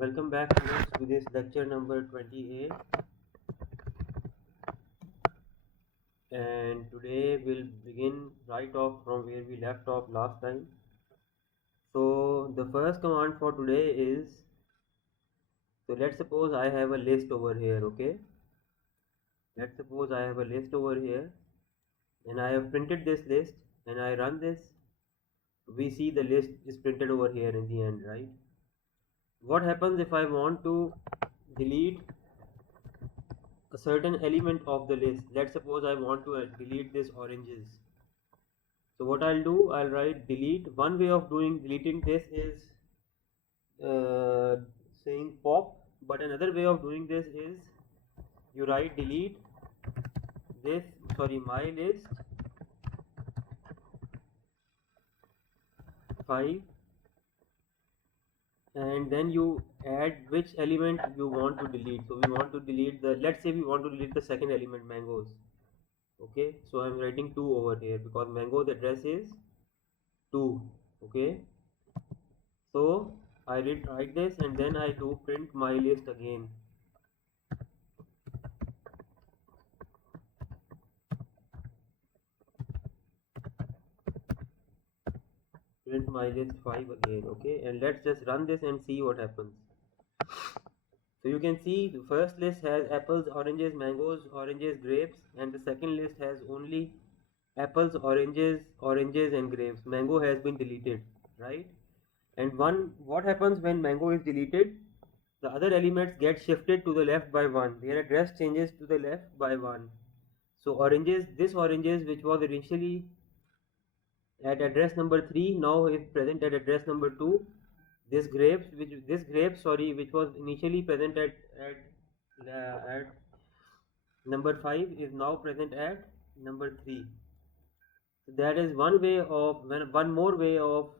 Welcome back students to this lecture number 28, and today we'll begin right off from where we left off last time. So the first command for today is, so let's suppose I have a list over here, okay? Let's suppose I have a list over here and I have printed this list and I run this. We see the list is printed over here in the end, right? What happens if I want to delete a certain element of the list? Let's suppose I want to delete this oranges. So what I'll do, I'll write delete. One way of deleting this is saying pop, but another way of doing this is you write delete this, my list 5, and then you add which element you want to delete. So we want to delete the, let's say we want to delete the second element, mangoes. Okay, so I'm writing 2 over here because mango's address is 2. Okay, so I write this and then I do print my list again. Print my list 5 again. Okay, and let's just run this and see what happens. So you can see the first list has apples, oranges, mangoes, oranges, grapes, and the second list has only apples, oranges and grapes. Mango has been deleted, right? And what happens when mango is deleted? The other elements get shifted to the left by 1. Their address changes to the left by 1. So oranges, this oranges which was initially at address number 3 now is present at address number 2. This grapes which was initially present at number 5 is now present at number 3. So that is one more way of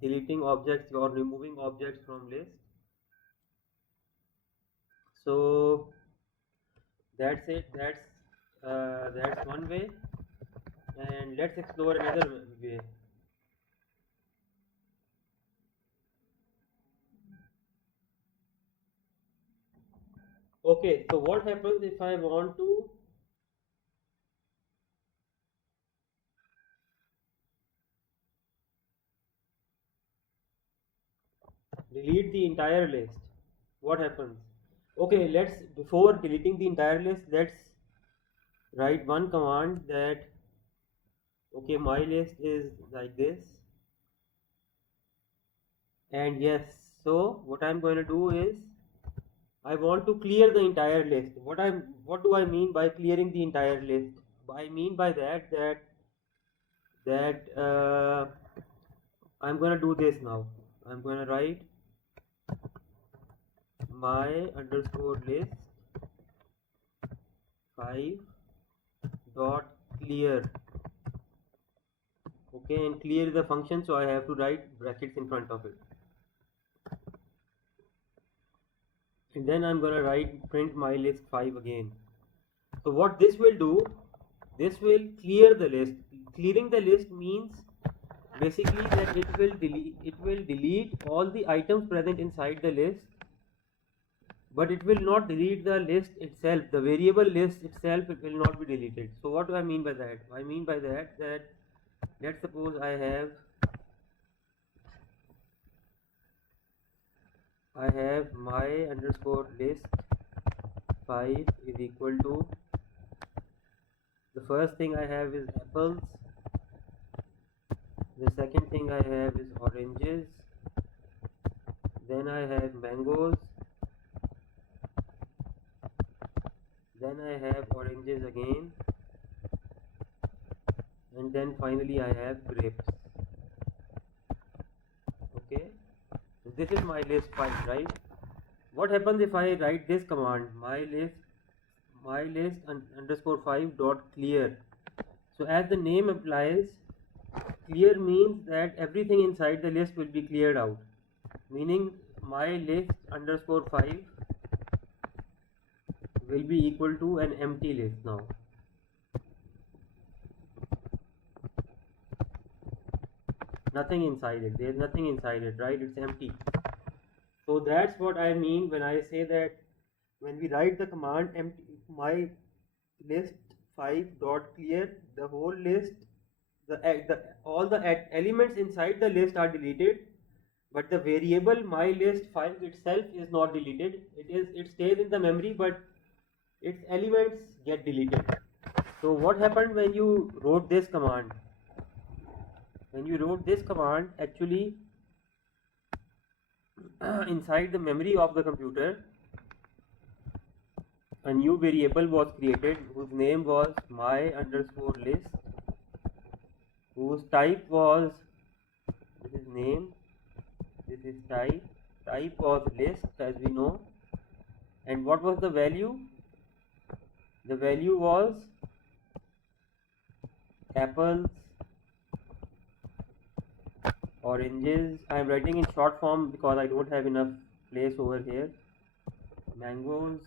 deleting objects or removing objects from list. So that's it. That's one way, and let's explore another way. Okay, so what happens if I want to delete the entire list? What happens? Okay, before deleting the entire list, let's write one command that, okay, my list is like this, and yes, so what I'm going to do is I want to clear the entire list. What do I mean by clearing the entire list? I mean by that I'm going to do this now. I'm going to write my underscore list 5 dot clear. Okay, and clear is a function, so I have to write brackets in front of it. And then I'm going to write print my list 5 again. So what this will do, this will clear the list. Clearing the list means basically that it will delete all the items present inside the list, but it will not delete the list itself. The variable list itself, it will not be deleted. So what do I mean by that? I mean by that let's suppose I have my underscore list 5 is equal to, the first thing I have is apples, the second thing I have is oranges, then I have mangoes, then I have oranges again, and then finally I have grapes. Okay, so this is my list 5, right? What happens if I write this command, my list underscore 5 dot clear? So as the name implies, clear means that everything inside the list will be cleared out, meaning my list underscore 5 will be equal to an empty list now. Nothing inside it, there is nothing inside it, right? It's empty. So So that's what I mean when I say that when we write the command my list 5 dot clear, the whole list, all the elements inside the list are deleted, but the variable my list 5 itself is not deleted. It stays in the memory, but its elements get deleted. So what happened when you wrote this command? When you wrote this command, actually inside the memory of the computer, a new variable was created whose name was my underscore list, whose type was, this is name, this is type was list as we know, and what was the value? The value was apples, oranges. I am writing in short form because I don't have enough place over here. Mangoes,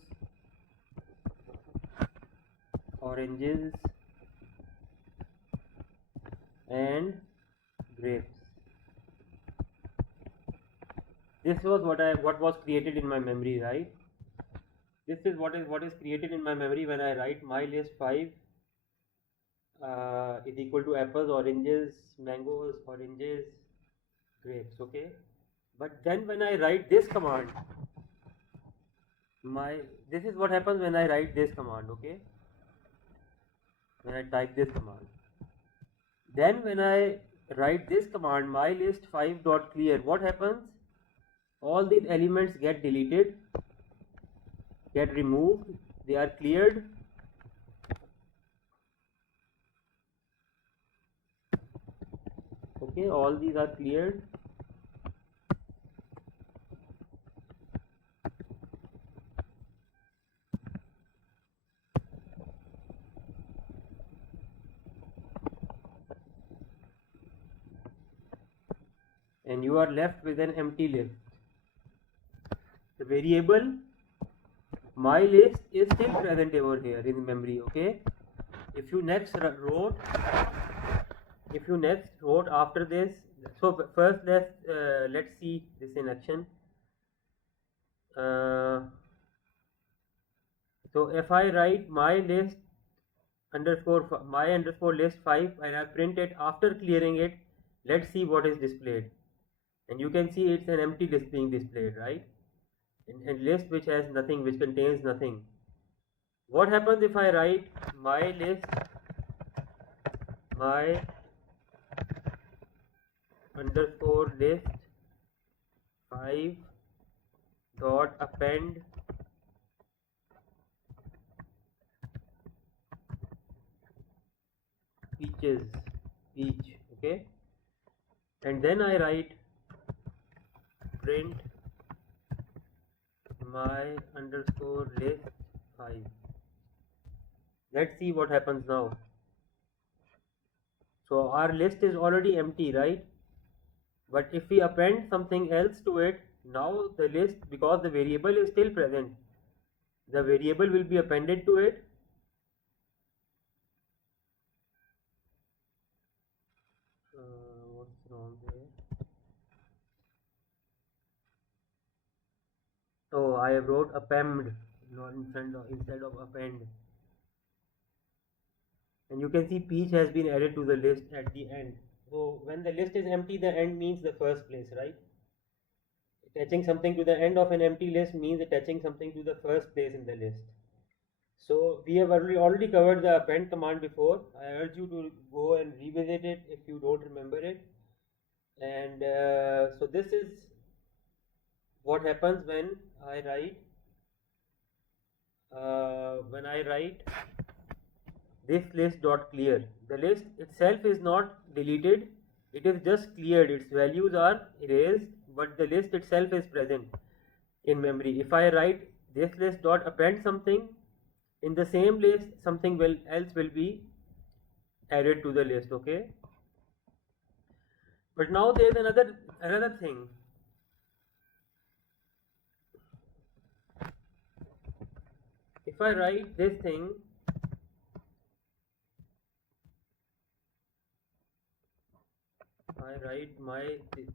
oranges, and grapes. This was what was created in my memory, right? This is what is created in my memory when I write my list 5 is equal to apples, oranges, mangoes, oranges, grapes. Okay, but then when I write this command, this is what happens when I write this command. Okay, when I type this command, then when I write this command my list 5 dot clear, what happens? All these elements get deleted, get removed, they are cleared. Okay, all these are cleared. And you are left with an empty list. The variable my list is still present over here in memory. Okay, if you next wrote after this, so first let's see this in action. So if I write my list underscore list 5 and I print it after clearing it, let's see what is displayed. And you can see it's an empty list being displayed, right? A list which has nothing, which contains nothing. What happens if I write my list, my underscore list 5 dot append peach, okay, and then I write print my underscore list 5. Let's see what happens now. So our list is already empty, right? But if we append something else to it, now the list, because the variable is still present, the variable will be appended to it. What's wrong here? Oh, I wrote append, not instead of append. And you can see peach has been added to the list at the end. So when the list is empty, the end means the first place, right? Attaching something to the end of an empty list means attaching something to the first place in the list. So we have already covered the append command before. I urge you to go and revisit it if you don't remember it. And so this is what happens when I write this list dot clear. The list itself is not deleted, it is just cleared. Its values are erased, but the list itself is present in memory. If I write this list dot append something, in the same list something else will be added to the list. Okay, but now there is another thing. If I write this thing, I write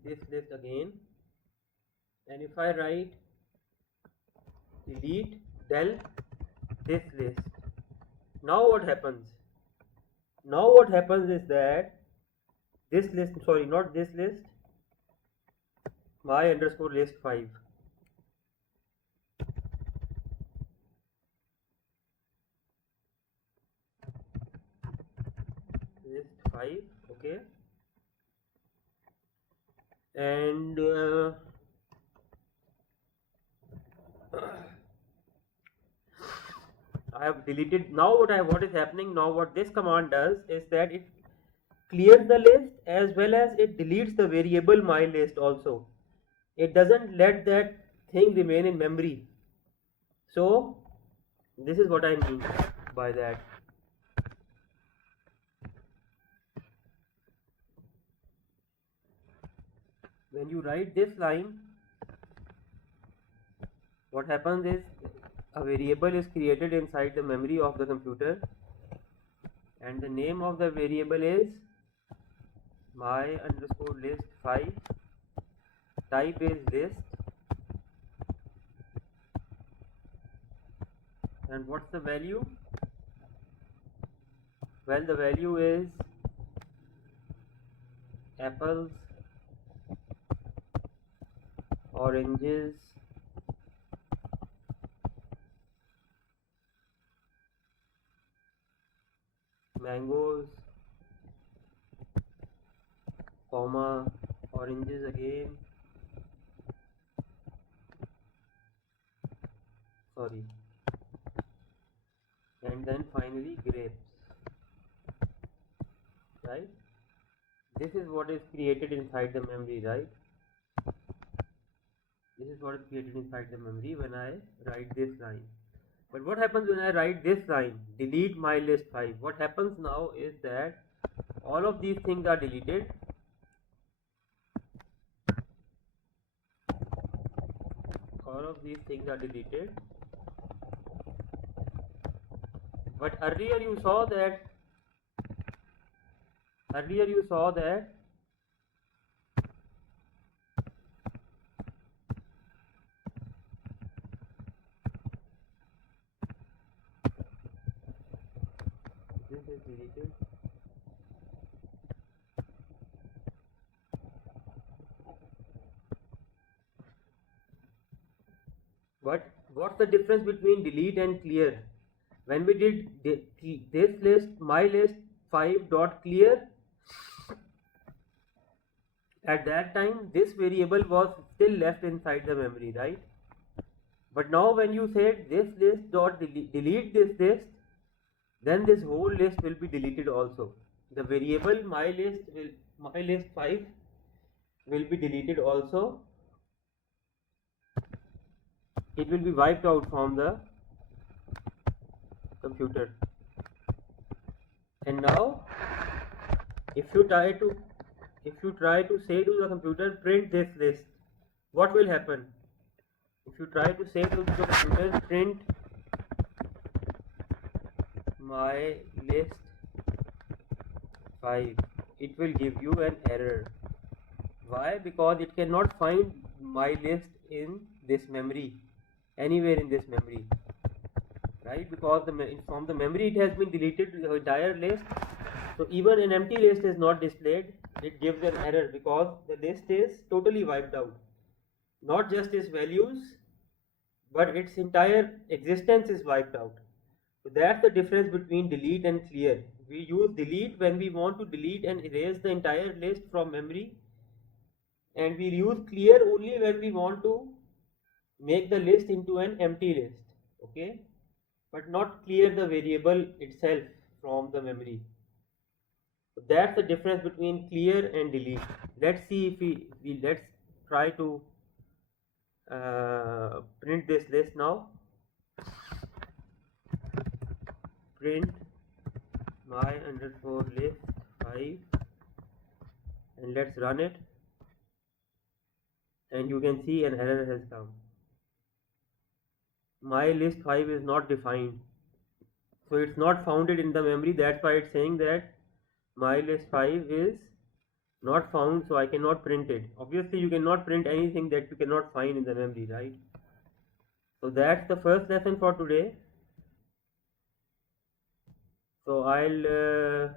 this list again, and if I write delete del this list, now what happens? Now what happens is that this list, sorry, not this list, my underscore list 5, list 5, okay, and I have deleted. Now what is happening now, what this command does is that it clears the list as well as it deletes the variable my list also. It doesn't let that thing remain in memory. So this is what I mean by that. When you write this line, what happens is a variable is created inside the memory of the computer, and the name of the variable is my underscore list 5, type is list, and what's the value? Well, the value is apples, oranges, mangoes, comma, oranges again, sorry, and then finally grapes, right? This is what is created inside the memory, right? This is what is created inside the memory when I write this line. But what happens when I write this line, delete my list 5? What happens now is that all of these things are deleted. All of these things are deleted. But earlier you saw that this is deleted. But what's the difference between delete and clear? When we did this list, my list 5 dot clear, at that time this variable was still left inside the memory, right? But now when you said this list dot delete this list, then this whole list will be deleted also. The variable my list 5 will be deleted also. It will be wiped out from the computer. And now if you try to say to the computer print this list, what will happen? If you try to say to the computer print my list 5, it will give you an error. Why? Because it cannot find my list in this memory, anywhere in this memory, right? Because from the memory it has been deleted, the entire list. So even an empty list is not displayed. It gives an error because the list is totally wiped out. Not just its values, but its entire existence is wiped out. So that's the difference between delete and clear. We use delete when we want to delete and erase the entire list from memory, and we use clear only when we want to make the list into an empty list, okay, but not clear the variable itself from the memory. So that's the difference between clear and delete. Let's see if let's try to print this list now. Print my underscore list 5, and let's run it, and you can see an error has come. My list 5 is not defined, so it's not founded in the memory. That's why it's saying that my list 5 is Not found, so I cannot print it. Obviously you cannot print anything that you cannot find in the memory, right? So that's the first lesson for today. So I'll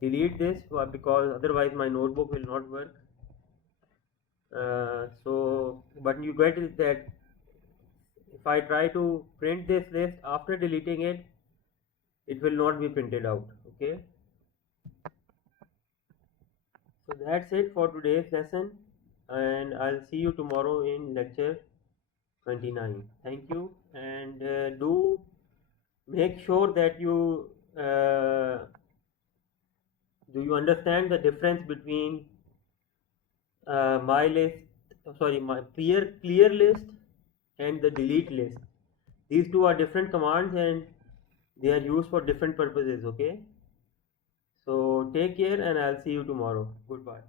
delete this because otherwise my notebook will not work. But you get is that if I try to print this list after deleting it, it will not be printed out. Okay, so that's it for today's lesson, and I'll see you tomorrow in lecture 29. Thank you, and do make sure that you do you understand the difference between my list, sorry, my clear list and the delete list. These two are different commands and they are used for different purposes. Okay, so take care and I'll see you tomorrow. Goodbye.